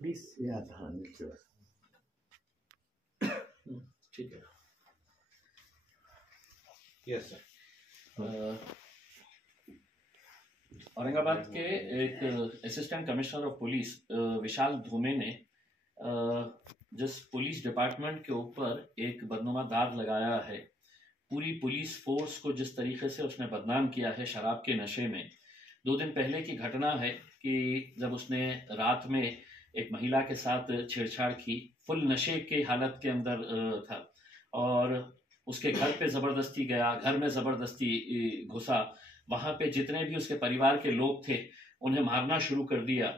20 या था नीचे। ठीक है। Yes sir. औरंगाबाद के एक असिस्टेंट कमिश्नर ऑफ पुलिस विशाल धूमे ने जिस पुलिस डिपार्टमेंट के ऊपर एक बदनुमा दाग लगाया है, पूरी पुलिस फोर्स को जिस तरीके से उसने बदनाम किया है शराब के नशे में। 2 दिन पहले की घटना है कि जब उसने रात में एक महिला के साथ छेड़छाड़ की, फुल नशे के हालत के अंदर था और उसके घर पे ज़बरदस्ती गया, घर में ज़बरदस्ती घुसा, वहाँ पे जितने भी उसके परिवार के लोग थे उन्हें मारना शुरू कर दिया।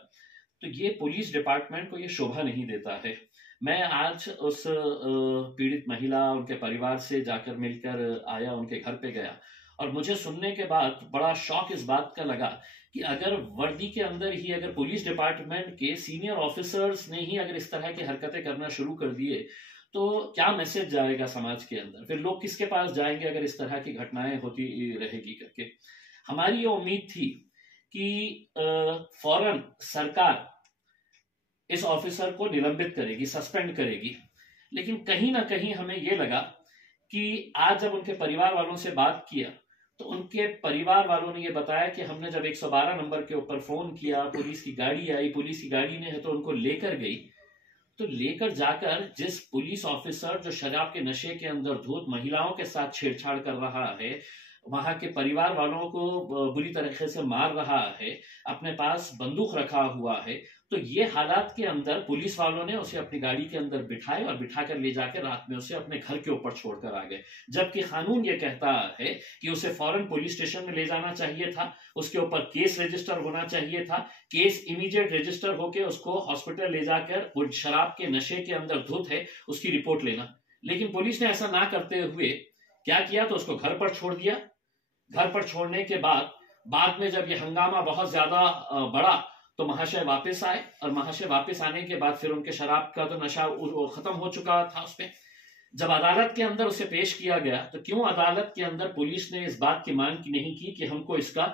तो ये पुलिस डिपार्टमेंट को ये शोभा नहीं देता है। मैं आज उस पीड़ित महिला, उनके परिवार से जाकर मिलकर आया, उनके घर पे गया और मुझे सुनने के बाद बड़ा शौक इस बात का लगा कि अगर वर्दी के अंदर ही अगर पुलिस डिपार्टमेंट के सीनियर ऑफिसर्स ने ही अगर इस तरह की हरकतें करना शुरू कर दिए तो क्या मैसेज जाएगा समाज के अंदर? फिर लोग किसके पास जाएंगे अगर इस तरह की घटनाएं होती रहेगी करके। हमारी ये उम्मीद थी कि फौरन सरकार इस ऑफिसर को निलंबित करेगी, सस्पेंड करेगी, लेकिन कहीं ना कहीं हमें ये लगा कि आज जब उनके परिवार वालों से बात किया तो उनके परिवार वालों ने ये बताया कि हमने जब 112 नंबर के ऊपर फोन किया, पुलिस की गाड़ी आई, पुलिस की गाड़ी ने है तो उनको लेकर गई, तो लेकर जाकर जिस पुलिस ऑफिसर जो शराब के नशे के अंदर धुत महिलाओं के साथ छेड़छाड़ कर रहा है, वहां के परिवार वालों को बुरी तरीके से मार रहा है, अपने पास बंदूक रखा हुआ है, तो ये हालात के अंदर पुलिस वालों ने उसे अपनी गाड़ी के अंदर बिठाए और बिठाकर ले जाकर रात में उसे अपने घर के ऊपर छोड़कर आ गए। जबकि कानून ये कहता है कि उसे फौरन पुलिस स्टेशन में ले जाना चाहिए था, उसके ऊपर केस रजिस्टर होना चाहिए था, केस इमीडिएट रजिस्टर होकर उसको हॉस्पिटल ले जाकर शराब के नशे के अंदर धुत है उसकी रिपोर्ट लेना। लेकिन पुलिस ने ऐसा ना करते हुए क्या किया, तो उसको घर पर छोड़ दिया। घर पर छोड़ने के बाद में जब ये हंगामा बहुत ज्यादा बढ़ा तो महाशय वापस आए और महाशय वापस आने के बाद फिर उनके शराब का तो नशा खत्म हो चुका था उस पे। जब अदालत के अंदर उसे पेश किया गया तो क्यों अदालत के अंदर पुलिस ने इस बात की मांग नहीं की कि हमको इसका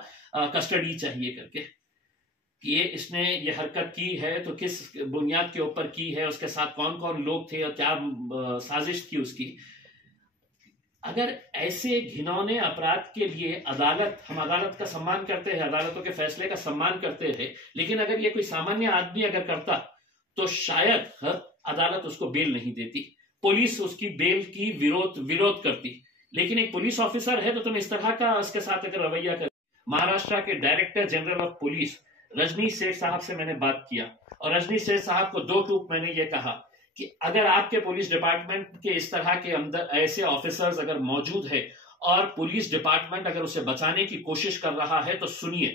कस्टडी चाहिए करके, कि इसने ये हरकत की है तो किस बुनियाद के ऊपर की है, उसके साथ कौन कौन लोग थे और क्या साजिश थी उसकी। अगर ऐसे घिनौने अपराध के लिए हम अदालत का सम्मान करते हैं, अदालतों के फैसले का सम्मान करते हैं, लेकिन अगर ये कोई सामान्य आदमी अगर करता तो शायद अदालत उसको बेल नहीं देती, पुलिस उसकी बेल की विरोध करती। लेकिन एक पुलिस ऑफिसर है तो तुम इस तरह का उसके साथ अगर रवैया कर। महाराष्ट्र के director general of police Rajnish Seth साहब से मैंने बात किया और रजनीश सेठ साहब को 2 टूक मैंने ये कहा कि अगर आपके पुलिस डिपार्टमेंट के इस तरह के अंदर ऐसे ऑफिसर्स अगर मौजूद है और पुलिस डिपार्टमेंट अगर उसे बचाने की कोशिश कर रहा है तो सुनिए,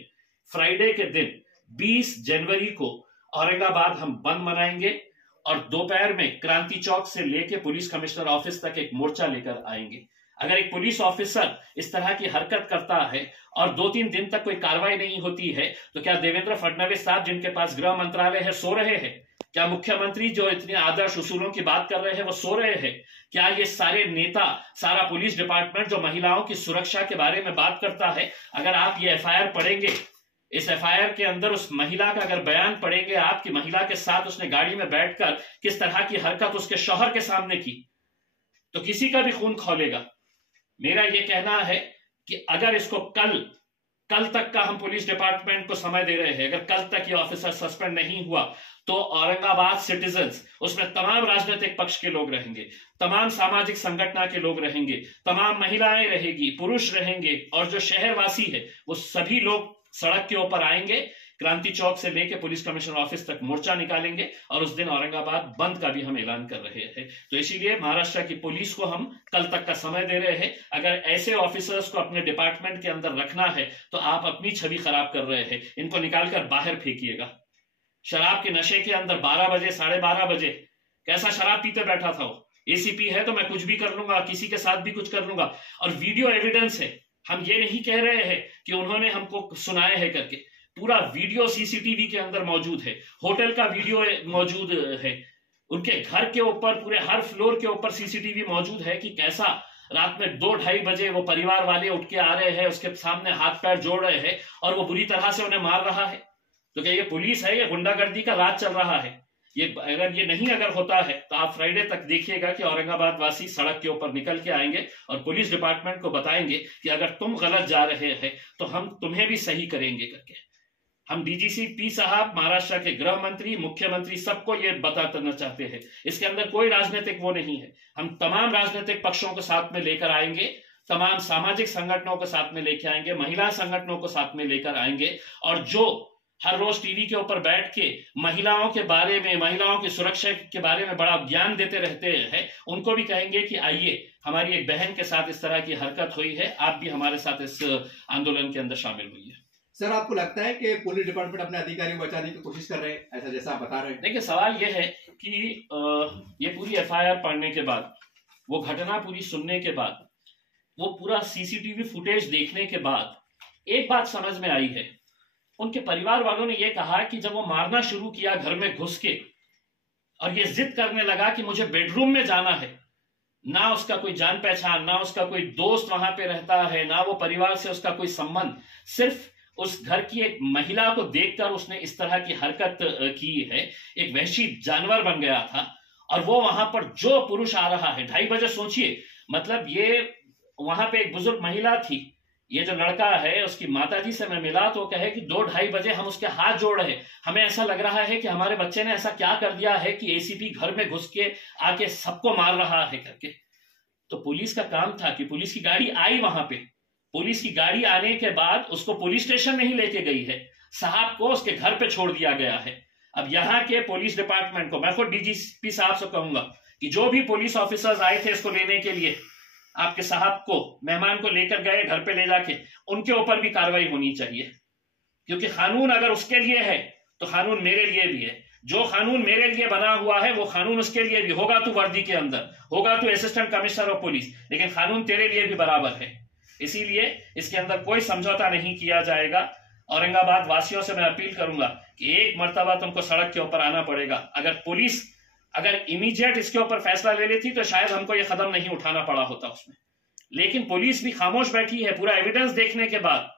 फ्राइडे के दिन 20 जनवरी को औरंगाबाद हम बंद मनाएंगे और दोपहर में क्रांति चौक से लेके पुलिस कमिश्नर ऑफिस तक एक मोर्चा लेकर आएंगे। अगर एक पुलिस ऑफिसर इस तरह की हरकत करता है और 2-3 दिन तक कोई कार्रवाई नहीं होती है तो क्या देवेंद्र फडणवीस साहब जिनके पास गृह मंत्रालय है सो रहे हैं? क्या मुख्यमंत्री जो इतने आदर्श उसूलों की बात कर रहे हैं वो सो रहे हैं? क्या ये सारे नेता, सारा पुलिस डिपार्टमेंट जो महिलाओं की सुरक्षा के बारे में बात करता है, अगर आप ये एफआईआर पढ़ेंगे, इस एफआईआर के अंदर उस महिला का अगर बयान पढ़ेंगे आपकी महिला के साथ उसने गाड़ी में बैठकर किस तरह की हरकत उसके शौहर के सामने की, तो किसी का भी खून खौलेगा। मेरा ये कहना है कि अगर इसको कल तक का हम पुलिस डिपार्टमेंट को समय दे रहे हैं, अगर कल तक ये ऑफिसर सस्पेंड नहीं हुआ तो औरंगाबाद सिटीजन्स, उसमें तमाम राजनीतिक पक्ष के लोग रहेंगे, तमाम सामाजिक संगठन के लोग रहेंगे, तमाम महिलाएं रहेगी, पुरुष रहेंगे और जो शहरवासी है वो सभी लोग सड़क के ऊपर आएंगे, क्रांति चौक से लेके पुलिस कमिश्नर ऑफिस तक मोर्चा निकालेंगे और उस दिन औरंगाबाद बंद का भी हम ऐलान कर रहे हैं। तो इसीलिए महाराष्ट्र की पुलिस को हम कल तक का समय दे रहे हैं। अगर ऐसे ऑफिसर्स को अपने डिपार्टमेंट के अंदर रखना है तो आप अपनी छवि खराब कर रहे हैं, इनको निकालकर बाहर फेंकिएगा। शराब के नशे के अंदर 12 बजे 12:30 बजे कैसा शराब पीते बैठा था वो। एसीपी है तो मैं कुछ भी कर लूंगा, किसी के साथ भी कुछ कर लूंगा, और वीडियो एविडेंस है। हम ये नहीं कह रहे हैं कि उन्होंने हमको सुनाए है करके, पूरा वीडियो सीसीटीवी के अंदर मौजूद है, होटल का वीडियो मौजूद है, उनके घर के ऊपर पूरे हर फ्लोर के ऊपर सीसीटीवी मौजूद है कि कैसा रात में 2-2:30 बजे वो परिवार वाले उठ के आ रहे हैं, उसके सामने हाथ पैर जोड़ रहे हैं और वो बुरी तरह से उन्हें मार रहा है। तो क्या ये पुलिस है या गुंडागर्दी का राज चल रहा है? ये अगर होता है तो आप फ्राइडे तक देखिएगा कि औरंगाबाद वासी सड़क के ऊपर निकल के आएंगे और पुलिस डिपार्टमेंट को बताएंगे कि अगर तुम गलत जा रहे हैं तो हम तुम्हें भी सही करेंगे करके। हम डीजीसी पी साहब, महाराष्ट्र के गृह मंत्री, मुख्यमंत्री, सबको ये बताना चाहते हैं। इसके अंदर कोई राजनीतिक वो नहीं है। हम तमाम राजनीतिक पक्षों को साथ में लेकर आएंगे, तमाम सामाजिक संगठनों को साथ में लेकर आएंगे, महिला संगठनों को साथ में लेकर आएंगे, और जो हर रोज टीवी के ऊपर बैठ के महिलाओं के बारे में, महिलाओं की सुरक्षा के बारे में बड़ा ज्ञान देते रहते हैं, उनको भी कहेंगे कि आइए, हमारी एक बहन के साथ इस तरह की हरकत हुई है, आप भी हमारे साथ इस आंदोलन के अंदर शामिल हुई है। सर, आपको लगता है कि पुलिस डिपार्टमेंट अपने अधिकारियों को बचाने की कोशिश कर रहे हैं, ऐसा जैसा आप बता रहे हैं? देखिए, सवाल यह है कि ये पूरी एफआईआर पढ़ने के बाद, वो घटना पूरी सुनने के बाद, वो पूरा सीसीटीवी फुटेज देखने के बाद एक बात समझ में आई है। उनके परिवार वालों ने यह कहा कि जब वो मारना शुरू किया घर में घुस के, और ये जिद करने लगा कि मुझे बेडरूम में जाना है, ना उसका कोई जान पहचान, ना उसका कोई दोस्त वहां पे रहता है, ना वो परिवार से उसका कोई संबंध, सिर्फ उस घर की एक महिला को देखकर उसने इस तरह की हरकत की है। एक वहशी जानवर बन गया था। और वो वहां पर जो पुरुष आ रहा है 2:30 बजे, सोचिए, मतलब ये वहां पे एक बुजुर्ग महिला थी, ये जो लड़का है उसकी माताजी से मैं मिला तो कहे कि 2-2:30 बजे हम उसके हाथ जोड़ रहे, हमें ऐसा लग रहा है कि हमारे बच्चे ने ऐसा क्या कर दिया है कि एसीपी घर में घुस के आके सबको मार रहा है करके। तो पुलिस का काम था कि पुलिस की गाड़ी आई वहां पे, पुलिस की गाड़ी आने के बाद उसको पुलिस स्टेशन नहीं लेके गई है, साहब को उसके घर पे छोड़ दिया गया है। अब यहाँ के पुलिस डिपार्टमेंट को, मैं खुद डीजीपी साहब से कहूंगा कि जो भी पुलिस ऑफिसर्स आए थे इसको लेने के लिए, आपके साहब को, मेहमान को लेकर गए घर पे ले जाके, उनके ऊपर भी कार्रवाई होनी चाहिए। क्योंकि कानून अगर उसके लिए है तो कानून मेरे लिए भी है। जो कानून मेरे लिए बना हुआ है वो कानून उसके लिए भी होगा। तू वर्दी के अंदर होगा, तू असिस्टेंट कमिश्नर ऑफ पुलिस, लेकिन कानून तेरे लिए भी बराबर है। इसीलिए इसके अंदर कोई समझौता नहीं किया जाएगा। औरंगाबाद वासियों से मैं अपील करूंगा कि एक मर्तबा तुमको सड़क के ऊपर आना पड़ेगा। अगर पुलिस इमीडिएट इसके ऊपर फैसला ले लेती तो शायद हमको यह कदम नहीं उठाना पड़ा होता उसमें। लेकिन पुलिस भी खामोश बैठी है। पूरा एविडेंस देखने के बाद,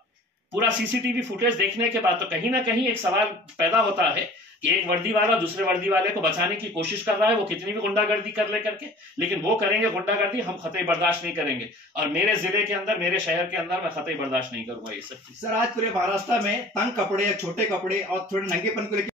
पूरा सीसीटीवी फुटेज देखने के बाद, तो कहीं ना कहीं एक सवाल पैदा होता है कि एक वर्दी वाला दूसरे वर्दी वाले को बचाने की कोशिश कर रहा है, वो कितनी भी गुंडागर्दी कर ले करके, लेकिन वो करेंगे गुंडागर्दी, हम कतई बर्दाश्त नहीं करेंगे। और मेरे जिले के अंदर, मेरे शहर के अंदर मैं कतई बर्दाश्त नहीं करूंगा ये सब चीज। सर, आज पूरे महाराष्ट्र में तंग कपड़े, छोटे कपड़े और थोड़े नंगेपन को लेकर